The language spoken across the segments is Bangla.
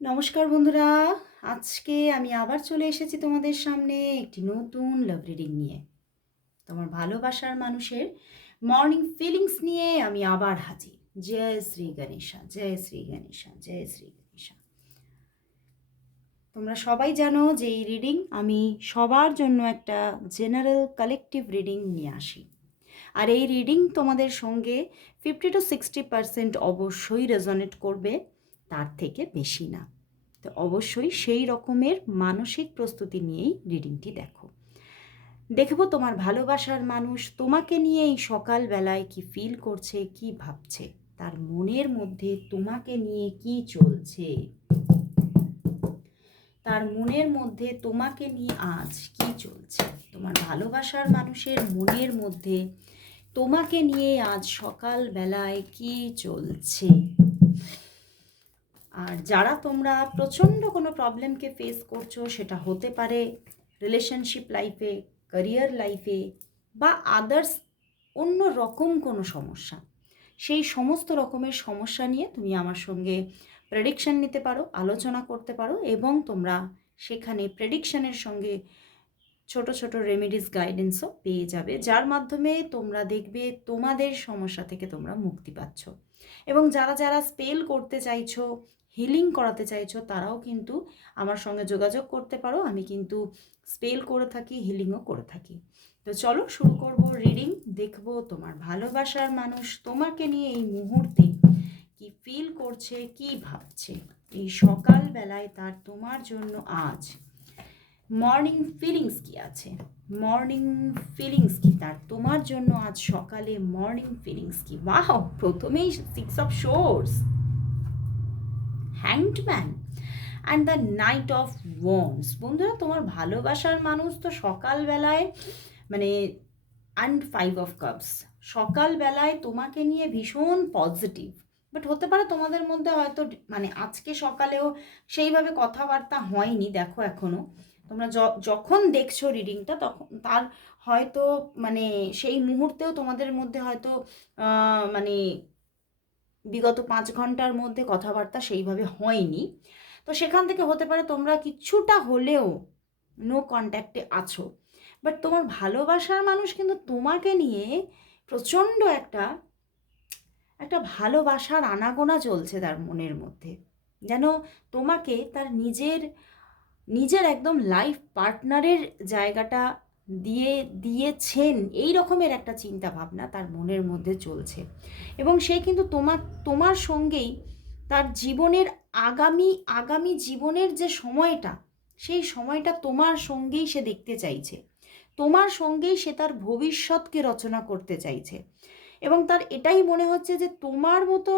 নমস্কার বন্ধুরা, আজকে আমি আবার চলে এসেছি তোমাদের সামনে একটি নতুন লাভ রিডিং নিয়ে। তোমার ভালোবাসার মানুষের মর্নিং ফিলিংস নিয়ে আমি আবার হাজির। জয় শ্রী গণেশা, জয় শ্রী গণেশা, জয় শ্রী গণেশা। তোমরা সবাই জানো যে এই রিডিং আমি সবার জন্য একটা জেনারেল কালেকটিভ রিডিং নিয়ে আসি। আর এই রিডিং তোমাদের সঙ্গে 50-60% অবশ্যই রেজনেট করবে, তার থেকে বেশি না। তো অবশ্যই সেই রকমের মানসিক প্রস্তুতি নিয়েই রিডিংটি দেখো। দেখব তোমার ভালোবাসার মানুষ তোমাকে নিয়ে এই সকালবেলায় কি ফিল করছে, কি ভাবছে, তার মনের মধ্যে তোমাকে নিয়ে কি চলছে, তার মনের মধ্যে তোমাকে নিয়ে আজ কি চলছে। তোমার ভালোবাসার মানুষের মনের মধ্যে তোমাকে নিয়ে আজ সকালবেলায় কি চলছে। আর যারা তোমরা প্রচণ্ড কোনো প্রবলেমকে ফেস করছো, সেটা হতে পারে রিলেশনশিপ লাইফে, ক্যারিয়ার লাইফে বা আদার্স অন্য রকম কোনো সমস্যা, সেই সমস্ত রকমের সমস্যা নিয়ে তুমি আমার সঙ্গে প্রেডিকশন নিতে পারো, আলোচনা করতে পারো এবং তোমরা সেখানে প্রেডিকশনের সঙ্গে ছোট ছোট রেমেডিস গাইডেন্সও পেয়ে যাবে, যার মাধ্যমে তোমরা দেখবে তোমাদের সমস্যা থেকে তোমরা মুক্তি পাচ্ছ। এবং যারা যারা স্পেল করতে চাইছো, হিলিং করাতে চাইছো, তারাও কিন্তু আমার সঙ্গে যোগাযোগ করতে পারো। আমি কিন্তু স্পেল করে থাকি, হিলিংও করে থাকি। তো চলো শুরু করব রিডিং। দেখবো তোমার ভালোবাসার মানুষ তোমাকে নিয়ে এই মুহূর্তে কি ফিল করছে, কি ভাবছে এই সকালবেলায়, তার তোমার জন্য আজ মর্নিং ফিলিংস কি আছে, মর্নিং ফিলিংস কি তার তোমার জন্য আজ সকালে, মর্নিং ফিলিংস কি। ওয়াও, প্রথমেই 6 of swords, hanged man and the night of wands. বন্ধুরা, তোমার ভালোবাসার মানুষ তো সকালবেলায় মানে অ্যান্ড 5 অফ কাপস, সকালবেলায় তোমাকে নিয়ে ভীষণ পজিটিভ। বাট হতে পারে তোমাদের মধ্যে হয়তো মানে আজকে সকালেও সেইভাবে কথাবার্তা হয়নি। দেখো এখনও তোমরা যখন দেখছো রিডিংটা, তখন তার হয়তো মানে সেই মুহূর্তেও তোমাদের মধ্যে হয়তো মানে বিগত 5 ঘন্টার মধ্যে কথাবার্তা সেইভাবে হয়নি। তো সেখান থেকে হতে পারে তোমরা কিছুটা হলেও নো কন্ট্যাক্টে আছো। বাট তোমার ভালোবাসার মানুষ কিন্তু তোমাকে নিয়ে প্রচণ্ড একটা একটা ভালোবাসার আনাগোনা চলছে তার মনের মধ্যে, যেন তোমাকে তার নিজের নিজের একদম লাইফ পার্টনারের জায়গাটা দিয়েছেন, এই রকমের একটা চিন্তা ভাবনা তার মনের মধ্যে চলছে। এবং সে কিন্তু তোমার সঙ্গেই তার জীবনের আগামী আগামী জীবনের যে সময়টা, সেই সময়টা তোমার সঙ্গেই সে দেখতে চাইছে, তোমার সঙ্গেই সে তার ভবিষ্যৎকে রচনা করতে চাইছে। এবং তার এটাই মনে হচ্ছে যে তোমার মতো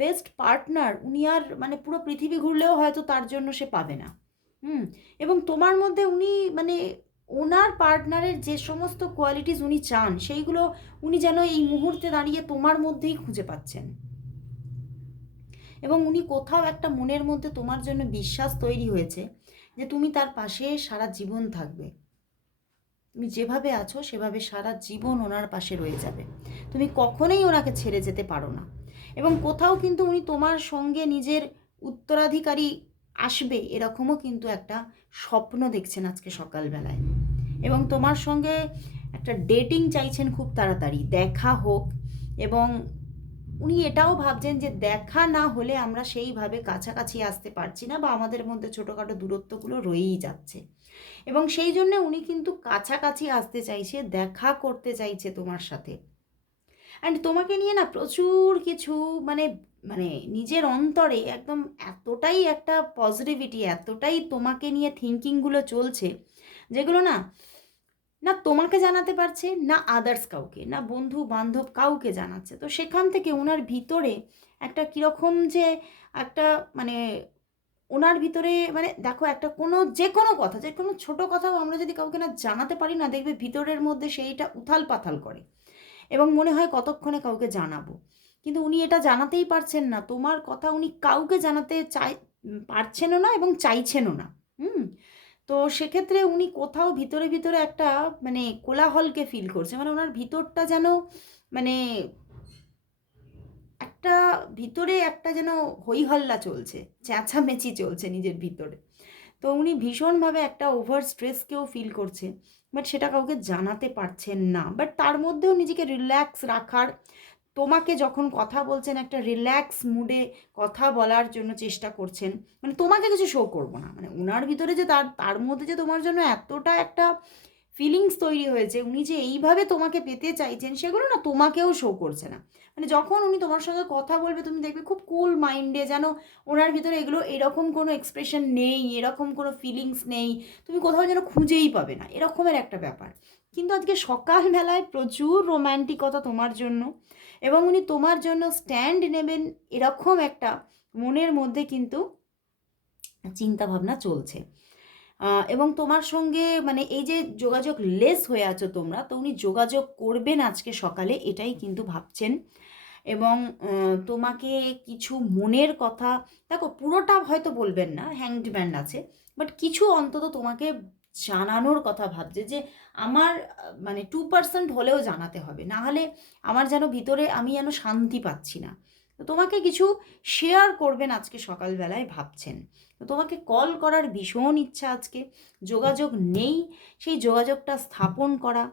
বেস্ট পার্টনার উনি আর মানে পুরো পৃথিবী ঘুরলেও হয়তো তার জন্য সে পাবে না। এবং তোমার মধ্যে উনি মানে ওনার পার্টনারের যে সমস্ত কোয়ালিটিস উনি চান, সেইগুলো উনি যেন এই মুহূর্তে দাঁড়িয়ে তোমার মধ্যেই খুঁজে পাচ্ছেন। এবং উনি কোথাও একটা মনের মধ্যে তোমার জন্য বিশ্বাস তৈরি হয়েছে যে তুমি তার পাশে সারা জীবন থাকবে, তুমি যেভাবে আছো সেভাবে সারা জীবন ওনার পাশে রয়ে যাবে, তুমি কখনোই ওনাকে ছেড়ে যেতে পারো না। এবং কোথাও কিন্তু উনি তোমার সঙ্গে নিজের উত্তরাধিকারী আসবে, এরকমও কিন্তু একটা স্বপ্ন দেখছেন আজকে সকালবেলায়। এবং তোমার সঙ্গে একটা ডেটিং চাইছেন, খুব তাড়াতাড়ি দেখা হোক। এবং উনি এটাও ভাবছেন যে দেখা না হলে আমরা সেইভাবে কাছাকাছি আসতে পারছি না, বা আমাদের মধ্যে ছোটোখাটো দূরত্বগুলো রয়েই যাচ্ছে। এবং সেই জন্যে উনি কিন্তু কাছাকাছি আসতে চাইছে, দেখা করতে চাইছে তোমার সাথে। অ্যান্ড তোমাকে নিয়ে না প্রচুর কিছু মানে মানে নিজের অন্তরে একদম এতটাই একটা পজিটিভিটি, এতটাই তোমাকে নিয়ে থিঙ্কিংগুলো চলছে, যেগুলো না না তোমাকে জানাতে পারছে, না আদার্স কাউকে, না বন্ধু বান্ধব কাউকে জানাচ্ছে। তো সেখান থেকে ওনার ভিতরে একটা কীরকম যে একটা মানে ওনার ভিতরে মানে দেখো একটা কোনো যে কোনো কথা, যে কোনো ছোটো কথাও আমরা যদি কাউকে না জানাতে পারি না, দেখবে ভিতরের মধ্যে সেইটা উথাল পাথাল করে এবং মনে হয় কতক্ষণে কাউকে জানাবো। কিন্তু উনি এটা জানাতেই পারছেন না, তোমার কথা উনি কাউকে জানাতে পারছেনও না এবং চাইছেনও না। হুম তো সেক্ষেত্রে উনি কোথাও ভিতরে ভিতরে একটা মানে কোলাহলকে ফিল করছে, মানে ওনার ভিতরটা যেন মানে একটা ভিতরে একটা যেন হইহল্লা চলছে, চেঁচামেচি চলছে নিজের ভিতরে। তো উনি ভীষণভাবে একটা ওভার স্ট্রেসকেও ফিল করছে, বাট সেটা কাউকে জানাতে পারছেন না। বাট তার মধ্যেও নিজেকে রিল্যাক্স রাখার, তোমাকে যখন কথা বলছেন একটা রিল্যাক্স মুডে কথা বলার জন্য চেষ্টা করছেন। মানে তোমাকে কিছু শো করবো না, মানে ওনার ভিতরে যে তার তার মধ্যে যে তোমার জন্য এতটা একটা ফিলিংস তৈরি হয়েছে, উনি যে এইভাবে তোমাকে পেতে চাইছেন সেগুলো না তোমাকেও শো করছে না। মানে যখন উনি তোমার সঙ্গে কথা বলবে তুমি দেখবে খুব কুল মাইন্ডে, যেন ওনার ভিতরে এগুলো এরকম কোনো এক্সপ্রেশন নেই, এরকম কোনো ফিলিংস নেই, তুমি কোথাও যেন খুঁজেই পাবে না, এরকমের একটা ব্যাপার। কিন্তু আজকে সকালবেলায় প্রচুর রোম্যান্টিকতা তোমার জন্য, এবং উনি তোমার জন্য স্ট্যান্ড নেবেন এরকম একটা মনের মধ্যে কিন্তু চিন্তাভাবনা চলছে। এবং তোমার সঙ্গে মানে এই যে যোগাযোগ লেস হয়ে আছো তোমরা, তো উনি যোগাযোগ করবেন আজকে সকালে, এটাই কিন্তু ভাবছেন। এবং তোমাকে কিছু মনের কথা, দেখো পুরোটা হয়তো বলবেন না, হ্যাংড ম্যান আছে, বাট কিছু অন্তত তোমাকে জানানোর কথা ভাবছে যে আমার মানে 2% হলেও জানাতে হবে, না হলে আমার যেন ভিতরে আমি যেন শান্তি পাচ্ছি না। তো তোমাকে কিছু শেয়ার করবেন আজকে সকালবেলায় ভাবছেন। তো তোমাকে কল করার ভীষণ ইচ্ছা আজকে, যোগাযোগ নেই, সেই যোগাযোগটা স্থাপন করা,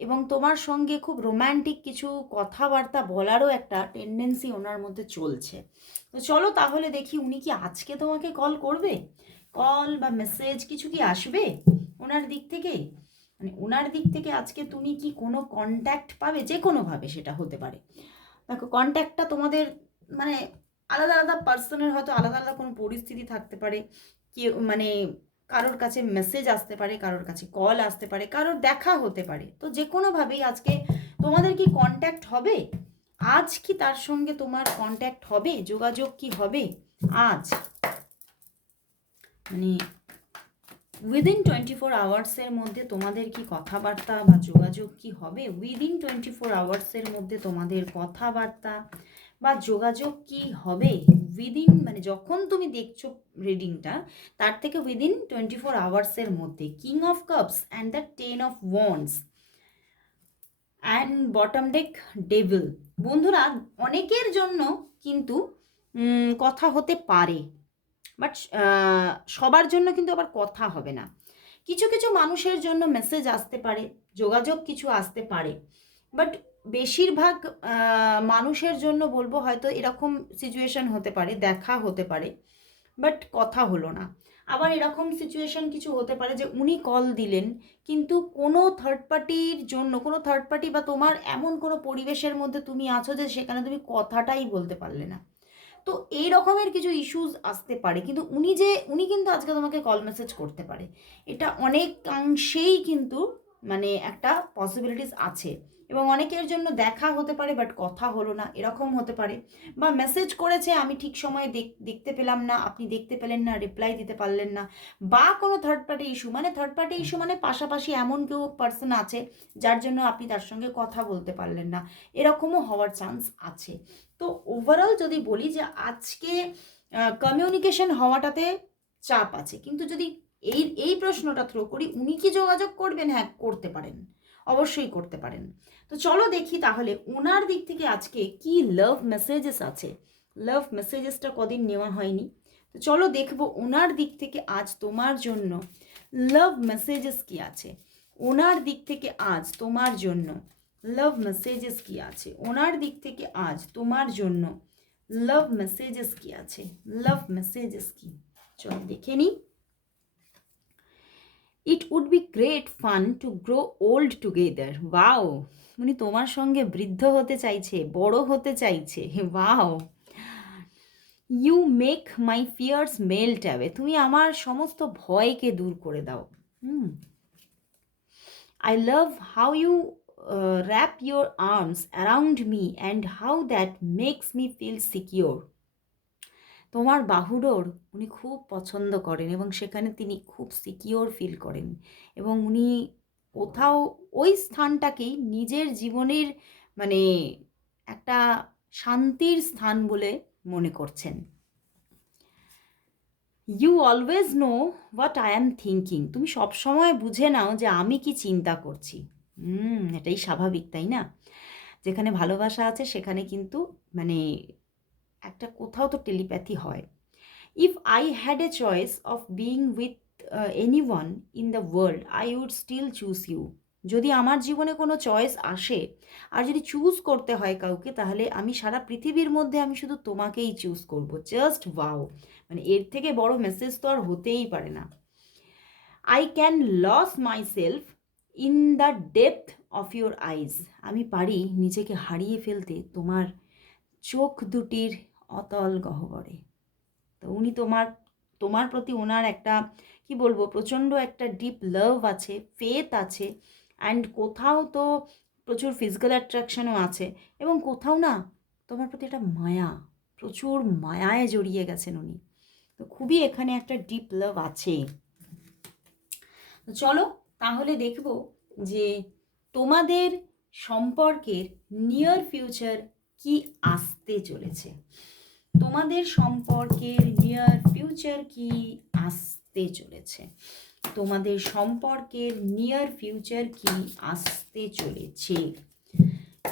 এবং তোমার সঙ্গে খুব রোম্যান্টিক কিছু কথাবার্তা বলারও একটা টেন্ডেন্সি ওনার মধ্যে চলছে। তো চলো তাহলে দেখি উনি কি আজকে তোমাকে কল করবে, কল বা মেসেজ কিছু কি আসবে ওনার দিক থেকে। মানে ওনার দিক থেকে আজকে তুমি কি কোনো কন্ট্যাক্ট পাবে, যে কোনোভাবে সেটা হতে পারে। দেখো কন্ট্যাক্টটা তোমাদের মানে আলাদা আলাদা পার্সনের হয়তো আলাদা আলাদা কোনো পরিস্থিতি থাকতে পারে, কেউ মানে কারোর কাছে মেসেজ আসতে পারে, কারোর কাছে কল আসতে পারে, কারোর দেখা হতে পারে। তো যে কোনোভাবেই আজকে তোমাদের কি কন্ট্যাক্ট হবে, আজ কি তার সঙ্গে তোমার কন্ট্যাক্ট হবে, যোগাযোগ কি হবে আজ, মানে উইদিন 24 আওয়ার্সের মধ্যে তোমাদের কি কথাবার্তা বা যোগাযোগ কি হবে, উইদিন 24 আওয়ার্সের মধ্যে তোমাদের কথাবার্তা বা যোগাযোগ কি হবে, উইদিন মানে যখন তুমি দেখছো রিডিংটা তার থেকে উইদিন 24 আওয়ার্সের মধ্যে। King of cups and the 10 of wands and bottom day devil. বন্ধুরা অনেকের জন্য কিন্তু কথা হতে পারে, বাট সবার জন্য কিন্তু আবার কথা হবে না। কিছু কিছু মানুষের জন্য মেসেজ আসতে পারে, যোগাযোগ কিছু আসতে পারে, বাট বেশিরভাগ মানুষের জন্য বলবো হয়তো এরকম সিচুয়েশন হতে পারে, দেখা হতে পারে বাট কথা হলো না। আবার এরকম সিচুয়েশন কিছু হতে পারে যে উনি কল দিলেন কিন্তু কোনো থার্ড পার্টির জন্য, কোনো থার্ড পার্টি বা তোমার এমন কোনো পরিবেশের মধ্যে তুমি আছো যে সেখানে তুমি কথাটাই বলতে পারলে না। তো এই রকমের কিছু ইস্যুস আসতে পারে, কিন্তু উনি কিন্তু আজকে তোমাকে কল মেসেজ করতে পারে, এটা অনেকাংশেই কিন্তু মানে একটা পসিবিলিটিস আছে। এবং অনেকের জন্য দেখা হতে পারে বাট কথা হলো না, এরকম হতে পারে। বা মেসেজ করেছে আমি ঠিক সময়ে দেখতে পেলাম না, আপনি দেখতে পেলেন না, রিপ্লাই দিতে পারলেন না। বা কোনো থার্ড পার্টি ইস্যু, মানে থার্ড পার্টি ইস্যু মানে পাশাপাশি এমন কেউ পার্সন আছে যার জন্য আপনি তার সঙ্গে কথা বলতে পারলেন না, এরকমও হওয়ার চান্স আছে। তো ওভারঅল যদি বলি যে আজকে কমিউনিকেশন হওয়াটাতে চাপ আছে, কিন্তু যদি এই এই প্রশ্নটা থ্রো করি উনি কি যোগাযোগ করবেন, হ্যাঁ করতে পারেন, অবশ্যই করতে পারেন। তো চলো দেখি তাহলে ওনার দিক থেকে আজকে কি লাভ মেসেজেস আছে, লাভ মেসেজেসটা কদিন নেওয়া হয়নি, তো চলো দেখবো ওনার দিক থেকে আজ তোমার জন্য লাভ মেসেজেস কি আছে, ওনার দিক থেকে আজ তোমার জন্য লাভ মেসেজেস কি আছে, ওনার দিক থেকে আজ তোমার জন্য লাভ মেসেজেস কি আছে, লাভ মেসেজেস কি, চল দেখে নিই। It would be great fun to grow old together. Wow, উনি তোমার সঙ্গে বৃদ্ধ হতে চাইছে, বড় হতে চাইছে। Wow, you make my fears melt away, তুমি আমার সমস্ত ভয়কে দূর করে দাও। I love how you wrap your arms around me and how that makes me feel secure. তোমার বাহুডোর উনি খুব পছন্দ করেন এবং সেখানে তিনি খুব সিকিওর ফিল করেন, এবং উনি কোথাও ওই স্থানটাকেই নিজের জীবনের মানে একটা শান্তির স্থান বলে মনে করছেন। You always know what I am thinking, তুমি সবসময় বুঝে নাও যে আমি কি চিন্তা করছি। এটাই স্বাভাবিক, তাই না? যেখানে ভালোবাসা আছে সেখানে কিন্তু মানে একটা কোথাও তো টেলিপ্যাথি হয়। If I had a choice of being with anyone in the world I would still choose you. যদি আমার জীবনে কোনো চয়েস আসে আর যদি চুজ করতে হয় কাউকে, তাহলে আমি সারা পৃথিবীর মধ্যে আমি শুধু তোমাকেই চুজ করব। জাস্ট ওয়াও, মানে এর থেকে বড় মেসেজ তো আর হতেই পারে না। I can lose myself in the depth of your eyes. আমি পারি নিজেকে হারিয়ে ফেলতে তোমার চোখ দুটির অতল গহ্বরে। তো উনি তোমার প্রতি ওনার একটা কি বলবো, প্রচণ্ড একটা ডিপ লাভ আছে, ফেথ আছে, অ্যান্ড কোথাও তো প্রচুর ফিজিক্যাল অ্যাট্রাকশনও আছে, এবং কোথাও না তোমার প্রতি একটা মায়া, প্রচুর মায়ায় জড়িয়ে গেছেন উনি। তো খুবই এখানে একটা ডিপ লাভ আছে। তো চলো তাহলে দেখব যে তোমাদের সম্পর্কের নিয়ার ফিউচার কি আসতে চলেছে। তোমাদের সম্পর্কের নিয়ার ফিউচার কি আসতে চলেছে। তোমাদের সম্পর্কের নিয়ার ফিউচার কি আসতে চলেছে।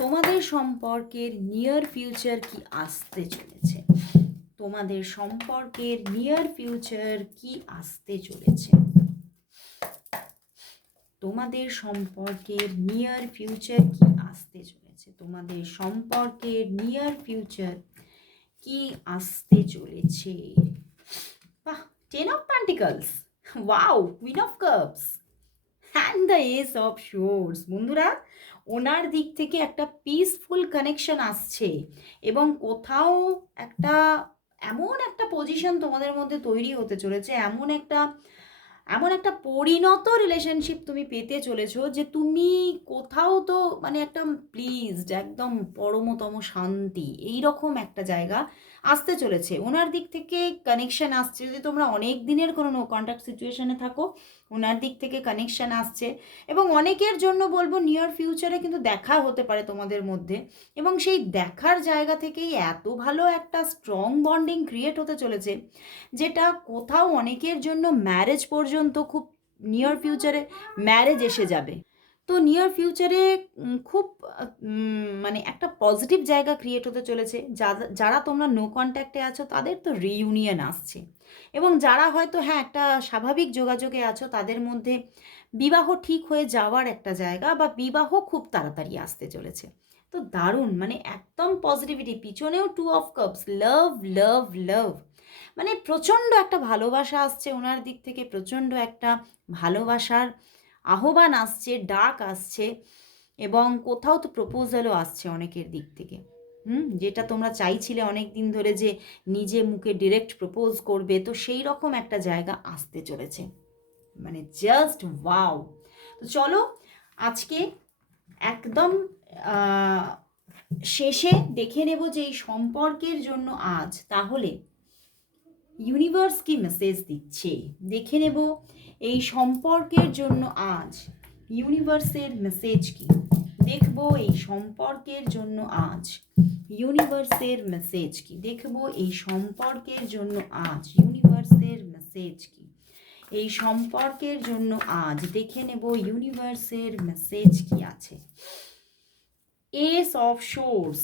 তোমাদের সম্পর্কের নিয়ার ফিউচার কি আসতে চলেছে। তোমাদের সম্পর্কের নিয়ার ফিউচার কি আসতে চলেছে। তোমাদের সম্পর্কের নিয়ার ফিউচার কি আসতে চলেছে। তোমাদের সম্পর্কের নিয়ার ফিউচার কি আসতে চলেছে। বাহ, 10 of pentacles, wow, queen of cups and the S of swords. বন্ধুরা, ওনার দিক থেকে একটা পিসফুল কানেকশন আসছে, এবং কোথাও একটা এমন একটা পজিশন তোমাদের মধ্যে তৈরি হতে চলেছে, এমন একটা পরিণত রিলেশনশিপ তুমি পেতে চলেছো যে তুমি কোথাও তো মানে একটা প্লিজড, একদম পরমতম শান্তি, এই রকম একটা জায়গা আসতে চলেছে। ওনার দিক থেকে কানেকশন আসছে। যদি তোমরা অনেক দিনের কোনো নো কন্ট্যাক্ট সিচুয়েশনে থাকো, ওনার দিক থেকে কানেকশন আসছে, এবং অনেকের জন্য বলবো নিয়ার ফিউচারে কিন্তু দেখা হতে পারে তোমাদের মধ্যে, এবং সেই দেখার জায়গা থেকেই এত ভালো একটা স্ট্রং বন্ডিং ক্রিয়েট হতে চলেছে, যেটা কোথাও অনেকের জন্য ম্যারেজ পর্যন্ত, খুব নিয়ার ফিউচারে ম্যারেজ এসে যাবে। তো নিয়ার ফিউচারে খুব মানে একটা পজিটিভ জায়গা ক্রিয়েট হতে চলেছে। যারা তোমরা নো কন্ট্যাক্টে আছো তাদের তো রিইউনিয়ন আসছে, এবং যারা হয়তো হ্যাঁ একটা স্বাভাবিক যোগাযোগে আছো তাদের মধ্যে বিবাহ ঠিক হয়ে যাওয়ার একটা জায়গা, বা বিবাহ খুব তাড়াতাড়ি আসতে চলেছে। তো দারুণ, মানে একদম পজিটিভিটি, পিছনেও 2 অফ কাপস, লাভ লাভ লাভ, মানে প্রচণ্ড একটা ভালোবাসা আসছে ওনার দিক থেকে, প্রচণ্ড একটা ভালোবাসার আহ্বান আসছে, ডাক আসছে, এবং কোথাও তো প্রপোজালও আসছে অনেকের দিক থেকে। যেটা তোমরা চাইছিলে অনেক দিন ধরে যে নিজে মুখে ডিরেক্ট প্রপোজ করবে, তো সেই রকম একটা জায়গা আসতে চলেছে, মানে জাস্ট ওয়াও। তো চলো আজকে একদম শেষে দেখে নেব যে এই সম্পর্কের জন্য আজ তাহলে ইউনিভার্স কি মেসেজ দিচ্ছে। দেখে নেব এই সম্পর্কের জন্য আজ ইউনিভার্সের মেসেজ কি। দেখব এই সম্পর্কের জন্য আজ ইউনিভার্সের মেসেজ কি। দেখব এই সম্পর্কের জন্য আজ ইউনিভার্সের মেসেজ কি। এই সম্পর্কের জন্য আজ দেখে নেব ইউনিভার্সের মেসেজ কি আছে। S of swords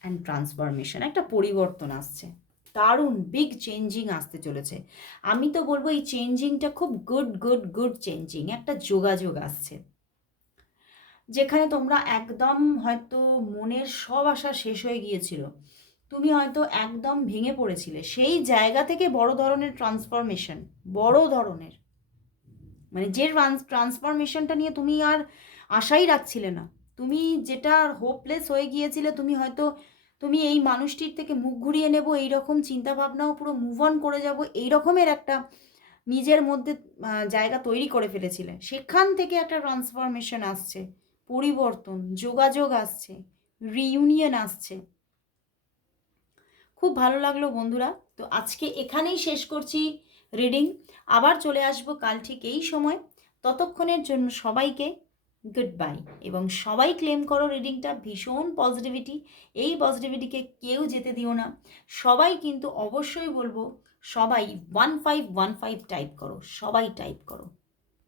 and transformation, একটা পরিবর্তন আসছে, দারুণ বিগ চেঞ্জিং আসতে চলেছে। আমি তো বলবো এই চেঞ্জিংটা খুব গুড গুড গুড চেঞ্জিং, একটা যোগাযোগ আসছে, যেখানে তোমরা একদম হয়তো মনের সব আশা শেষ হয়ে গিয়েছিল, তুমি হয়তো একদম ভেঙে পড়েছিলে, সেই জায়গা থেকে বড় ধরনের ট্রান্সফরমেশন, বড় ধরনের, মানে যে ট্রান্সফরমেশনটা নিয়ে তুমি আর আশাই রাখছিলে না, তুমি যেটা হোপলেস হয়ে গিয়েছিলে, তুমি এই মানুষটির থেকে মুখ ঘুরিয়ে নেব এই রকম চিন্তাভাবনাও পুরো মুভ অন করে যাব, এই রকমের একটা নিজের মধ্যে জায়গা তৈরি করে ফেলেছিলে, সেখান থেকে একটা ট্রান্সফরমেশন আসছে, পরিবর্তন, যোগাযোগ আসছে, রিইউনিয়ন আসছে। খুব ভালো লাগলো বন্ধুরা। তো আজকে এখানেই শেষ করছি রিডিং, আবার চলে আসবো কাল ঠিক এই সময়। ততক্ষণের জন্য সবাইকে গুড বাই, এবং সবাই ক্লেম করো রিডিংটা, ভীষণ পজিটিভিটি, এই পজিটিভিটিকে কেউ যেতে দিও না। সবাই কিন্তু অবশ্যই বলবো, সবাই 1515 টাইপ করো, সবাই টাইপ করো।